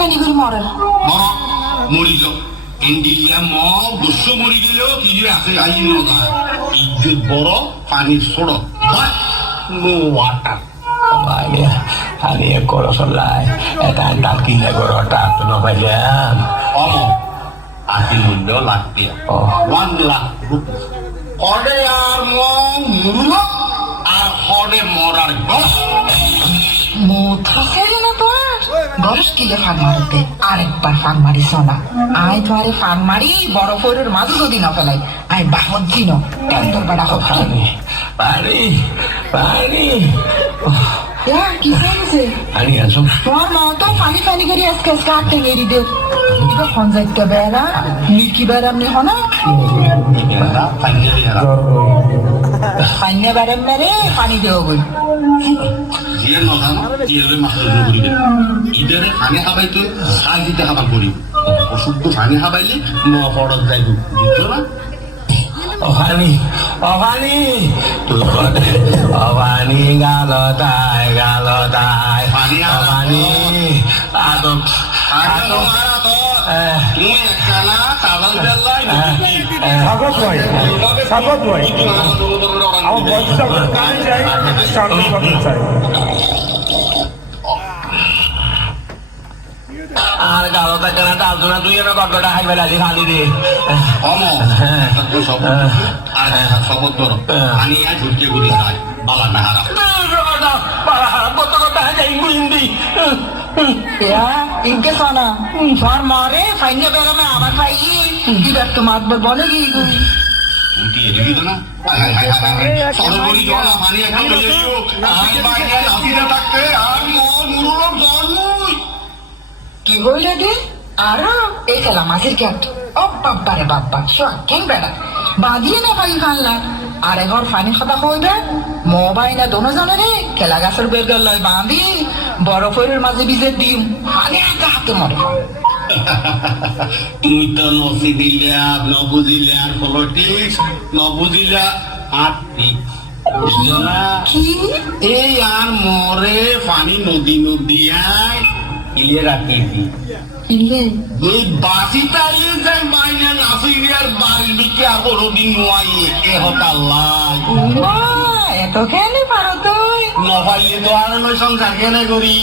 পানি করে মরার মরিল ইন্ডিয়া মল দুঃখ মরি গেল কি যে আছে আইন ইজ্জত বড় পানির ছোড় নো ওয়াটার আমি করো চলাই এটা ডাল কিনে করো টাকা তো নপাইলাম অম আশি মূল্য লাগবে 1 লাখ হরে আর মরুল আর হরে মরার গস মোথা ফেলে না তোর গরস কিলে ফাঁক মারতে আরেকবার ফাঁক মারিস না আয় তোরে ফাঁক মারি বড় ফোরের মাঝে যদি না ফেলাই আয় বাহত দিন কেন তোর বেড়া কথা পানি পানি কি হয়েছে পানি আসো তোমার মা তো পানি পানি করে আজকে আজকে আটকে গেরি দে এটা খঞ্জাইতে বেড়া মিল্কি বেড়াম নি হনা পানি বেড়াম না রে পানি দেওয়া গই জিয়ার নজান জিয়ারে মাস্টার করিবে ইদারে পানি খাবাইতে সাই দিতে খাবার করি অশুদ্ধ পানি খাবাইলে পড়ত যাইব বুঝছো না অভানি অভানি অভানি গালতায় গালতায় পানি অভানি আদম আদম তুমি একখানা তালাল বেল্লাই স্বাগত নয় স্বাগত নয় আমার বয়সটা কানে যায় সামনে কথা চাই আর গালতা কেন ডালতো না তুই এনে কটকটা খাইবে লাগি খালি রে অম আর শপথ করো পানি আর ঢুকে ঘুরে যায় বালা না হারা কত কথা যাই বুঝি ইনকে সোনা তোমার মারে ফাইনে বেড়ামে আমার ভাই দিবার তো মাতবার বলে কি উঠি এলিবি তো না সরবরি জলা পানি এখন লইও আর বাইরে লাফিতে থাকতে আর মুরুলো জন্মই কি বইলে দি আর এই খেলা মাছের ক্যাট ও বাবা রে বাবা শোয়া কেন বেড়া বাঁধিয়ে না পাই ফানলা আর এঘর ফানি খাতা হইবে মোবাইল না দোনো জানে রে খেলা গাছের বের লয় বাঁধি বরফের মাঝে বিজে দিম ফানি হাতে মরে তুই তো নসি দিলে নবুঝিলে আর পলিটিক্স নবুঝিলে আর বুঝলো না কি এই আর মরে পানি নদী নদিয়ায় ইয়ে রাখেছি ইলে এই বাসিটা ইয়ে যায় মাইনে নাসিরিয়ার বাড়ির দিকে আগর দিন নোয়াই এ হতাল্লাই এত খেলে পারো তুই নভাইলে তো আর নয় সংসার কেনে করি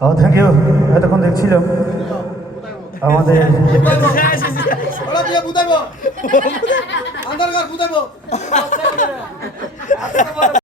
ও থ্যাংক ইউ। এতক্ষণ দেখছিলাম আমাদের ওরা দিয়ে বুঝাইবো আন্দার ঘর বুঝাইবো